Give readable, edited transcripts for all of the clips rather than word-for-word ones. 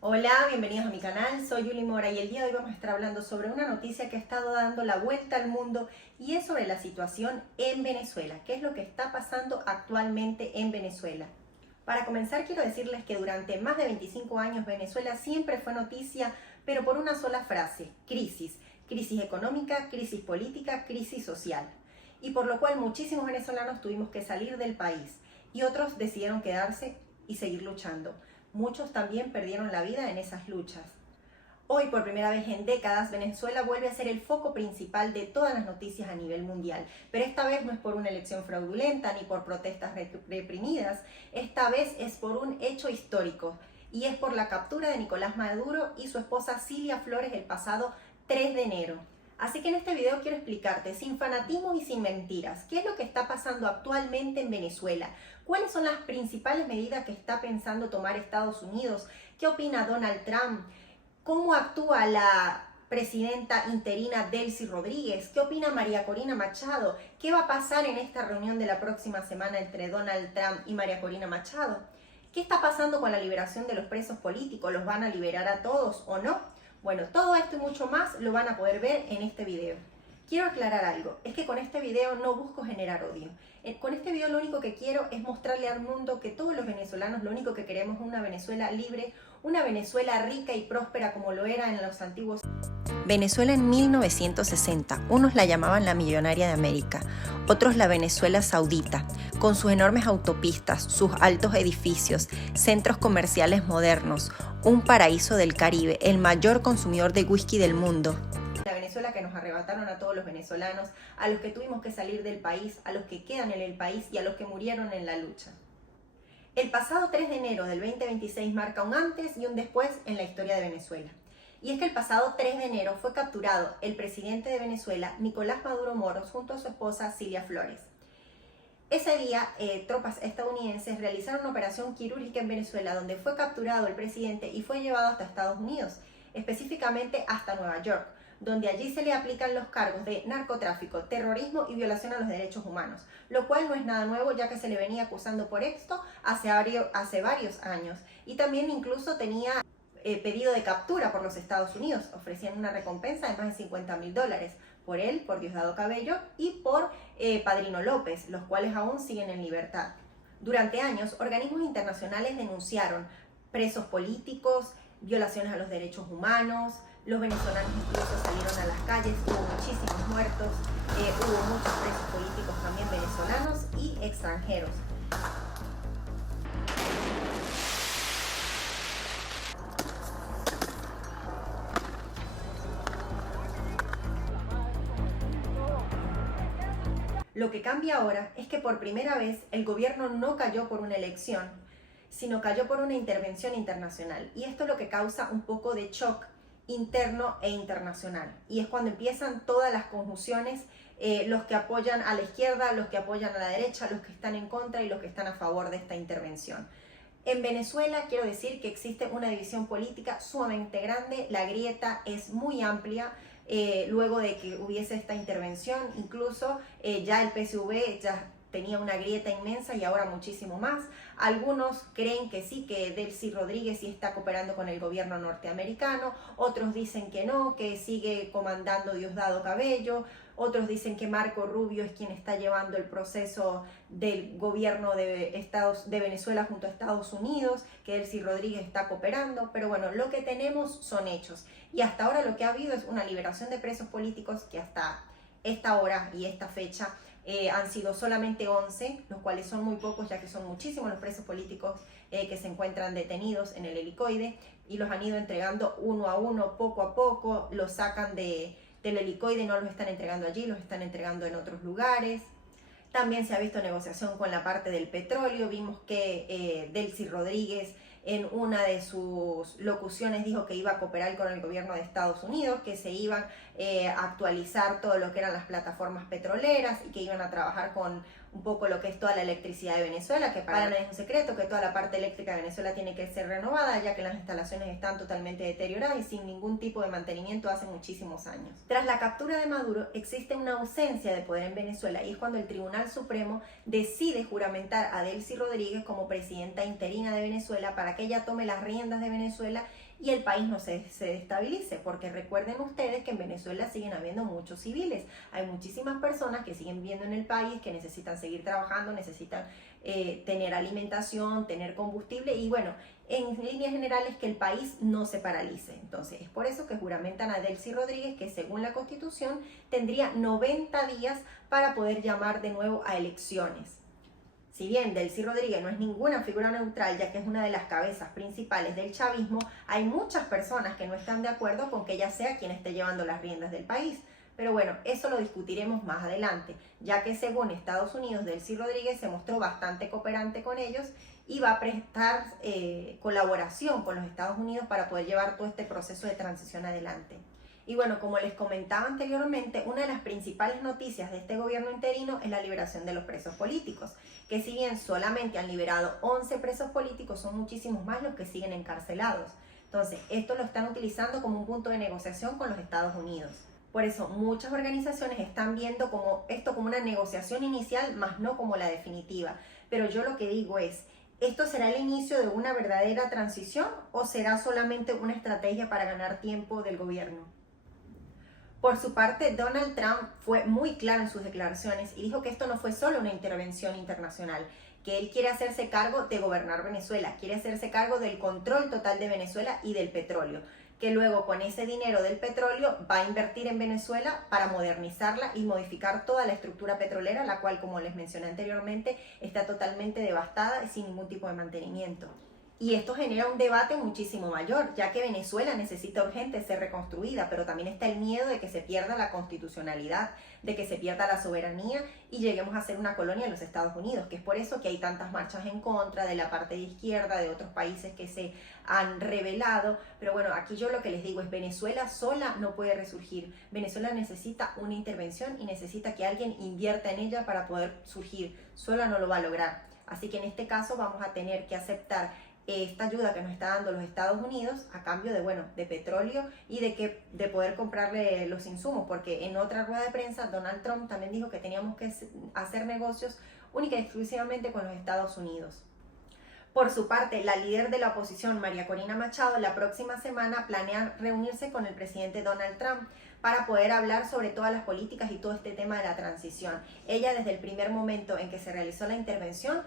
Hola, bienvenidos a mi canal, soy Yuli Mora y el día de hoy vamos a estar hablando sobre una noticia que ha estado dando la vuelta al mundo y es sobre la situación en Venezuela. ¿Qué es lo que está pasando actualmente en Venezuela? Para comenzar quiero decirles que durante más de 25 años Venezuela siempre fue noticia, pero por una sola frase: crisis. Crisis económica, crisis política, crisis social. Y por lo cual muchísimos venezolanos tuvimos que salir del país y otros decidieron quedarse y seguir luchando. Muchos también perdieron la vida en esas luchas. Hoy, por primera vez en décadas, Venezuela vuelve a ser el foco principal de todas las noticias a nivel mundial. Pero esta vez no es por una elección fraudulenta ni por protestas reprimidas. Esta vez es por un hecho histórico. Y es por la captura de Nicolás Maduro y su esposa Cilia Flores el pasado 3 de enero. Así que en este video quiero explicarte, sin fanatismo y sin mentiras, qué es lo que está pasando actualmente en Venezuela, cuáles son las principales medidas que está pensando tomar Estados Unidos, qué opina Donald Trump, cómo actúa la presidenta interina Delcy Rodríguez, qué opina María Corina Machado, qué va a pasar en esta reunión de la próxima semana entre Donald Trump y María Corina Machado, qué está pasando con la liberación de los presos políticos, ¿los van a liberar a todos o no? Bueno, todo esto y mucho más lo van a poder ver en este video. Quiero aclarar algo, es que con este video no busco generar odio. Con este video lo único que quiero es mostrarle al mundo que todos los venezolanos lo único que queremos es una Venezuela libre, una Venezuela rica y próspera como lo era en los antiguos. Venezuela en 1960, unos la llamaban la millonaria de América, otros la Venezuela saudita, con sus enormes autopistas, sus altos edificios, centros comerciales modernos, un paraíso del Caribe, el mayor consumidor de whisky del mundo. La Venezuela que nos arrebataron a todos los venezolanos, a los que tuvimos que salir del país, a los que quedan en el país y a los que murieron en la lucha. El pasado 3 de enero del 2026 marca un antes y un después en la historia de Venezuela. Y es que el pasado 3 de enero fue capturado el presidente de Venezuela, Nicolás Maduro Moros, junto a su esposa Cilia Flores. Ese día, tropas estadounidenses realizaron una operación quirúrgica en Venezuela donde fue capturado el presidente y fue llevado hasta Estados Unidos, específicamente hasta Nueva York, donde allí se le aplican los cargos de narcotráfico, terrorismo y violación a los derechos humanos, lo cual no es nada nuevo ya que se le venía acusando por esto hace varios años. Y también incluso tenía pedido de captura por los Estados Unidos, ofrecían una recompensa de más de $50.000 por él, por Diosdado Cabello y por Padrino López, los cuales aún siguen en libertad. Durante años, organismos internacionales denunciaron presos políticos, violaciones a los derechos humanos, los venezolanos incluso salieron a las calles, hubo muchísimos muertos, hubo muchos presos políticos también venezolanos y extranjeros. Lo que cambia ahora es que por primera vez el gobierno no cayó por una elección, sino cayó por una intervención internacional. Y esto es lo que causa un poco de shock interno e internacional. Y es cuando empiezan todas las conjunciones, los que apoyan a la izquierda, los que apoyan a la derecha, los que están en contra y los que están a favor de esta intervención. En Venezuela quiero decir que existe una división política sumamente grande, la grieta es muy amplia. Luego de que hubiese esta intervención, incluso ya el PSV ya tenía una grieta inmensa y ahora muchísimo más. Algunos creen que sí, que Delcy Rodríguez sí está cooperando con el gobierno norteamericano, otros dicen que no, que sigue comandando Diosdado Cabello, otros dicen que Marco Rubio es quien está llevando el proceso del gobierno de Venezuela junto a Estados Unidos, que Delcy Rodríguez está cooperando, pero bueno, lo que tenemos son hechos. Y hasta ahora lo que ha habido es una liberación de presos políticos que hasta esta hora y esta fecha han sido solamente 11, los cuales son muy pocos ya que son muchísimos los presos políticos que se encuentran detenidos en el helicoide y los han ido entregando uno a uno, poco a poco, los sacan del helicoide, no los están entregando allí, los están entregando en otros lugares. También se ha visto negociación con la parte del petróleo, vimos que Delcy Rodríguez en una de sus locuciones dijo que iba a cooperar con el gobierno de Estados Unidos, que se iban a actualizar todo lo que eran las plataformas petroleras y que iban a trabajar con un poco lo que es toda la electricidad de Venezuela, que para nadie es un secreto que toda la parte eléctrica de Venezuela tiene que ser renovada, ya que las instalaciones están totalmente deterioradas y sin ningún tipo de mantenimiento hace muchísimos años. Tras la captura de Maduro, existe una ausencia de poder en Venezuela y es cuando el Tribunal Supremo decide juramentar a Delcy Rodríguez como presidenta interina de Venezuela para que ella tome las riendas de Venezuela y el país no se destabilice, porque recuerden ustedes que en Venezuela siguen habiendo muchos civiles, hay muchísimas personas que siguen viviendo en el país, que necesitan seguir trabajando, necesitan tener alimentación, tener combustible y bueno, en líneas generales que el país no se paralice. Entonces es por eso que juramentan a Delcy Rodríguez, que según la Constitución tendría 90 días para poder llamar de nuevo a elecciones. Si bien Delcy Rodríguez no es ninguna figura neutral, ya que es una de las cabezas principales del chavismo, hay muchas personas que no están de acuerdo con que ella sea quien esté llevando las riendas del país. Pero bueno, eso lo discutiremos más adelante, ya que según Estados Unidos, Delcy Rodríguez se mostró bastante cooperante con ellos y va a prestar colaboración con los Estados Unidos para poder llevar todo este proceso de transición adelante. Y bueno, como les comentaba anteriormente, una de las principales noticias de este gobierno interino es la liberación de los presos políticos, que si bien solamente han liberado 11 presos políticos, son muchísimos más los que siguen encarcelados. Entonces, esto lo están utilizando como un punto de negociación con los Estados Unidos. Por eso muchas organizaciones están viendo esto como una negociación inicial, más no como la definitiva. Pero yo lo que digo es, ¿esto será el inicio de una verdadera transición o será solamente una estrategia para ganar tiempo del gobierno? Por su parte, Donald Trump fue muy claro en sus declaraciones y dijo que esto no fue solo una intervención internacional, que él quiere hacerse cargo de gobernar Venezuela, quiere hacerse cargo del control total de Venezuela y del petróleo, que luego con ese dinero del petróleo va a invertir en Venezuela para modernizarla y modificar toda la estructura petrolera, la cual, como les mencioné anteriormente, está totalmente devastada y sin ningún tipo de mantenimiento. Y esto genera un debate muchísimo mayor, ya que Venezuela necesita urgente ser reconstruida, pero también está el miedo de que se pierda la constitucionalidad, de que se pierda la soberanía y lleguemos a ser una colonia de los Estados Unidos, que es por eso que hay tantas marchas en contra de la parte de izquierda, de otros países que se han rebelado. Pero bueno, aquí yo lo que les digo es, Venezuela sola no puede resurgir. Venezuela necesita una intervención y necesita que alguien invierta en ella para poder surgir. Sola no lo va a lograr. Así que en este caso vamos a tener que aceptar esta ayuda que nos está dando los Estados Unidos a cambio de petróleo y de poder comprarle los insumos, porque en otra rueda de prensa Donald Trump también dijo que teníamos que hacer negocios única y exclusivamente con los Estados Unidos. Por su parte, la líder de la oposición, María Corina Machado, la próxima semana planea reunirse con el presidente Donald Trump para poder hablar sobre todas las políticas y todo este tema de la transición. Ella, desde el primer momento en que se realizó la intervención,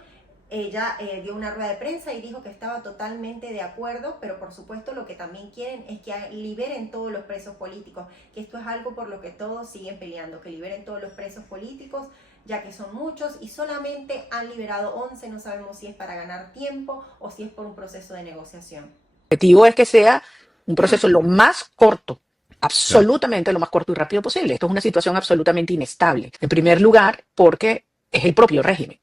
ella dio una rueda de prensa y dijo que estaba totalmente de acuerdo, pero por supuesto lo que también quieren es que liberen todos los presos políticos, que esto es algo por lo que todos siguen peleando, que liberen todos los presos políticos, ya que son muchos y solamente han liberado 11, no sabemos si es para ganar tiempo o si es por un proceso de negociación. El objetivo es que sea un proceso lo más corto, absolutamente lo más corto y rápido posible. Esto es una situación absolutamente inestable. En primer lugar, porque es el propio régimen.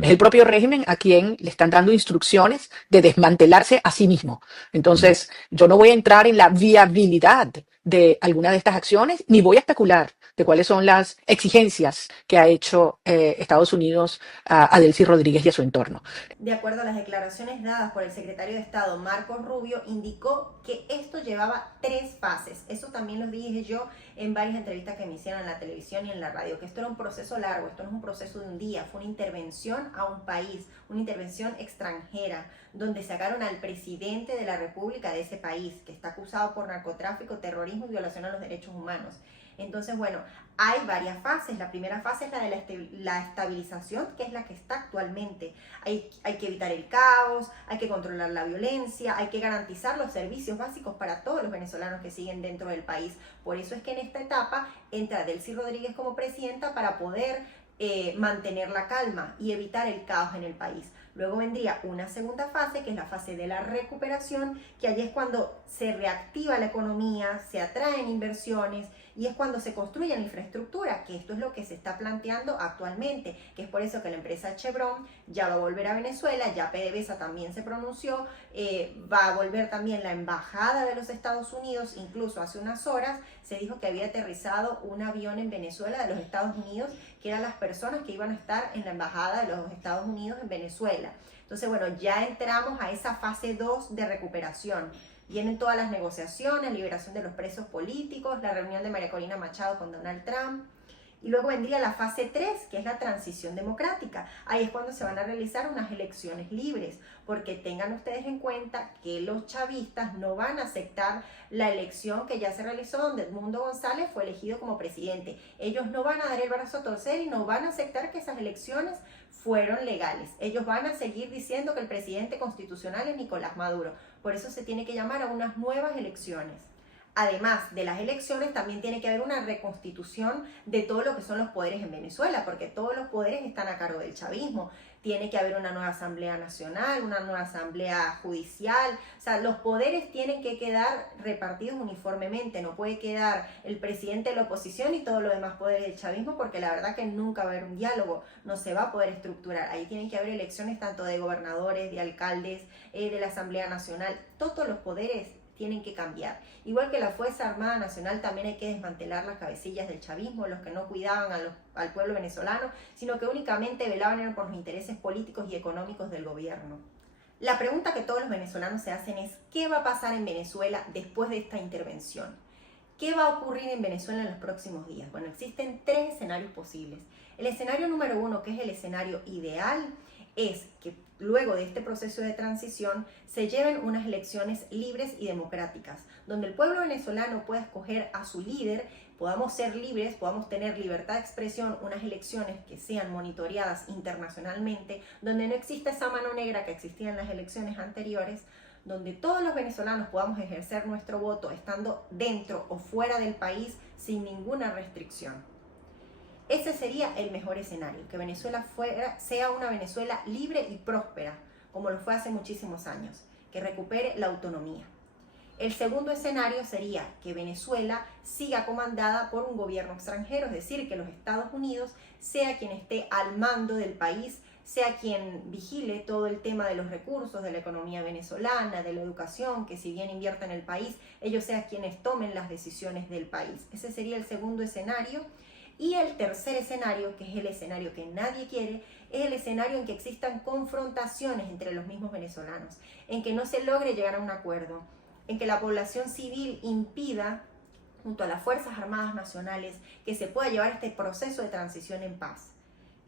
Es el propio régimen a quien le están dando instrucciones de desmantelarse a sí mismo. Entonces, yo no voy a entrar en la viabilidad de alguna de estas acciones, ni voy a especular de cuáles son las exigencias que ha hecho Estados Unidos a Delcy Rodríguez y a su entorno. De acuerdo a las declaraciones dadas por el secretario de Estado, Marcos Rubio, indicó que esto llevaba 3 fases. Eso también lo dije yo en varias entrevistas que me hicieron en la televisión y en la radio, que esto era un proceso largo, esto no es un proceso de un día, fue una intervención a un país, una intervención extranjera, donde sacaron al presidente de la República de ese país, que está acusado por narcotráfico, terrorismo y violación a los derechos humanos. Entonces, bueno, hay varias fases. La primera fase es la de la estabilización, que es la que está actualmente. Hay que evitar el caos, hay que controlar la violencia, hay que garantizar los servicios básicos para todos los venezolanos que siguen dentro del país. Por eso es que en esta etapa entra Delcy Rodríguez como presidenta para poder mantener la calma y evitar el caos en el país. Luego vendría una segunda fase, que es la fase de la recuperación, que allí es cuando se reactiva la economía, se atraen inversiones y es cuando se construye la infraestructura, que esto es lo que se está planteando actualmente, que es por eso que la empresa Chevron ya va a volver a Venezuela, ya PDVSA también se pronunció, va a volver también la embajada de los Estados Unidos, incluso hace unas horas se dijo que había aterrizado un avión en Venezuela de los Estados Unidos, que eran las personas que iban a estar en la embajada de los Estados Unidos en Venezuela. Entonces, bueno, ya entramos a esa fase 2 de recuperación. Vienen todas las negociaciones, liberación de los presos políticos, la reunión de María Corina Machado con Donald Trump. Y luego vendría la fase 3, que es la transición democrática. Ahí es cuando se van a realizar unas elecciones libres, porque tengan ustedes en cuenta que los chavistas no van a aceptar la elección que ya se realizó, donde Edmundo González fue elegido como presidente. Ellos no van a dar el brazo a torcer y no van a aceptar que esas elecciones fueron legales. Ellos van a seguir diciendo que el presidente constitucional es Nicolás Maduro. Por eso se tiene que llamar a unas nuevas elecciones. Además de las elecciones, también tiene que haber una reconstitución de todo lo que son los poderes en Venezuela, porque todos los poderes están a cargo del chavismo. Tiene que haber una nueva Asamblea Nacional, una nueva Asamblea Judicial. O sea, los poderes tienen que quedar repartidos uniformemente. No puede quedar el presidente de la oposición y todos los demás poderes del chavismo, porque la verdad que nunca va a haber un diálogo, no se va a poder estructurar. Ahí tienen que haber elecciones tanto de gobernadores, de alcaldes, de la Asamblea Nacional. Todos los poderes tienen que cambiar. Igual que la Fuerza Armada Nacional, también hay que desmantelar las cabecillas del chavismo, los que no cuidaban al pueblo venezolano, sino que únicamente velaban por los intereses políticos y económicos del gobierno. La pregunta que todos los venezolanos se hacen es: ¿qué va a pasar en Venezuela después de esta intervención? ¿Qué va a ocurrir en Venezuela en los próximos días? Bueno, existen 3 escenarios posibles. El escenario número 1, que es el escenario ideal, es que luego de este proceso de transición se lleven unas elecciones libres y democráticas, donde el pueblo venezolano pueda escoger a su líder, podamos ser libres, podamos tener libertad de expresión, unas elecciones que sean monitoreadas internacionalmente, donde no exista esa mano negra que existía en las elecciones anteriores, donde todos los venezolanos podamos ejercer nuestro voto estando dentro o fuera del país sin ninguna restricción. Ese sería el mejor escenario, que Venezuela sea una Venezuela libre y próspera, como lo fue hace muchísimos años, que recupere la autonomía. El segundo escenario sería que Venezuela siga comandada por un gobierno extranjero, es decir, que los Estados Unidos sea quien esté al mando del país, sea quien vigile todo el tema de los recursos, de la economía venezolana, de la educación, que si bien invierta en el país, ellos sean quienes tomen las decisiones del país. Ese sería el segundo escenario. Y el tercer escenario, que es el escenario que nadie quiere, es el escenario en que existan confrontaciones entre los mismos venezolanos, en que no se logre llegar a un acuerdo, en que la población civil impida, junto a las Fuerzas Armadas Nacionales, que se pueda llevar este proceso de transición en paz.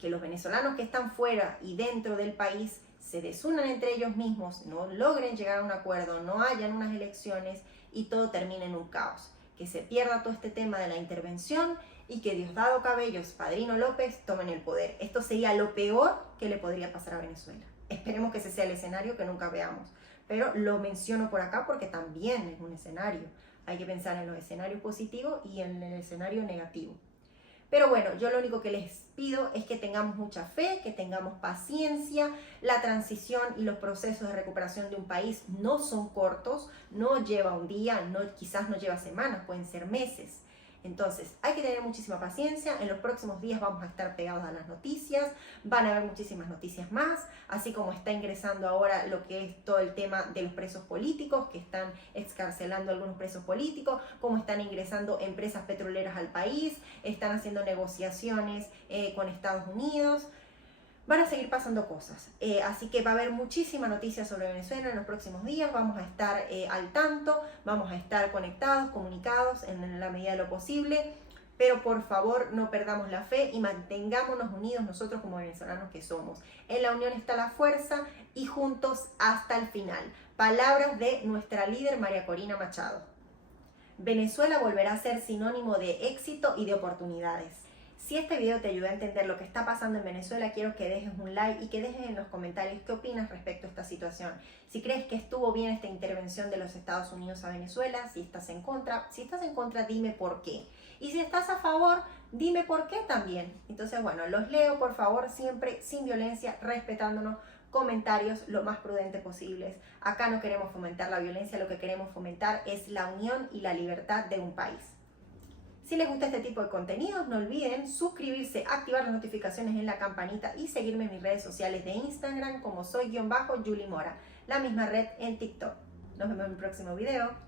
Que los venezolanos que están fuera y dentro del país se desunan entre ellos mismos, no logren llegar a un acuerdo, no hayan unas elecciones y todo termine en un caos. Que se pierda todo este tema de la intervención y que Diosdado Cabello, Padrino López, tomen el poder. Esto sería lo peor que le podría pasar a Venezuela. Esperemos que ese sea el escenario que nunca veamos. Pero lo menciono por acá porque también es un escenario. Hay que pensar en los escenarios positivos y en el escenario negativo. Pero bueno, yo lo único que les pido es que tengamos mucha fe, que tengamos paciencia. La transición y los procesos de recuperación de un país no son cortos, no lleva un día, quizás no lleva semanas, pueden ser meses. Entonces, hay que tener muchísima paciencia. En los próximos días vamos a estar pegados a las noticias. Van a haber muchísimas noticias más, así como está ingresando ahora lo que es todo el tema de los presos políticos, que están excarcelando a algunos presos políticos, como están ingresando empresas petroleras al país, están haciendo negociaciones con Estados Unidos. Van a seguir pasando cosas, así que va a haber muchísima noticia sobre Venezuela en los próximos días. Vamos a estar al tanto, vamos a estar conectados, comunicados en la medida de lo posible, pero por favor no perdamos la fe y mantengámonos unidos nosotros como venezolanos que somos. En la unión está la fuerza y juntos hasta el final. Palabras de nuestra líder María Corina Machado. Venezuela volverá a ser sinónimo de éxito y de oportunidades. Si este video te ayudó a entender lo que está pasando en Venezuela, quiero que dejes un like y que dejes en los comentarios qué opinas respecto a esta situación. Si crees que estuvo bien esta intervención de los Estados Unidos a Venezuela, si estás en contra, dime por qué. Y si estás a favor, dime por qué también. Entonces, bueno, los leo, por favor, siempre sin violencia, respetándonos. Comentarios lo más prudente posibles. Acá no queremos fomentar la violencia, lo que queremos fomentar es la unión y la libertad de un país. Si les gusta este tipo de contenidos, no olviden suscribirse, activar las notificaciones en la campanita y seguirme en mis redes sociales de Instagram como soy_Julimora, la misma red en TikTok. Nos vemos en el próximo video.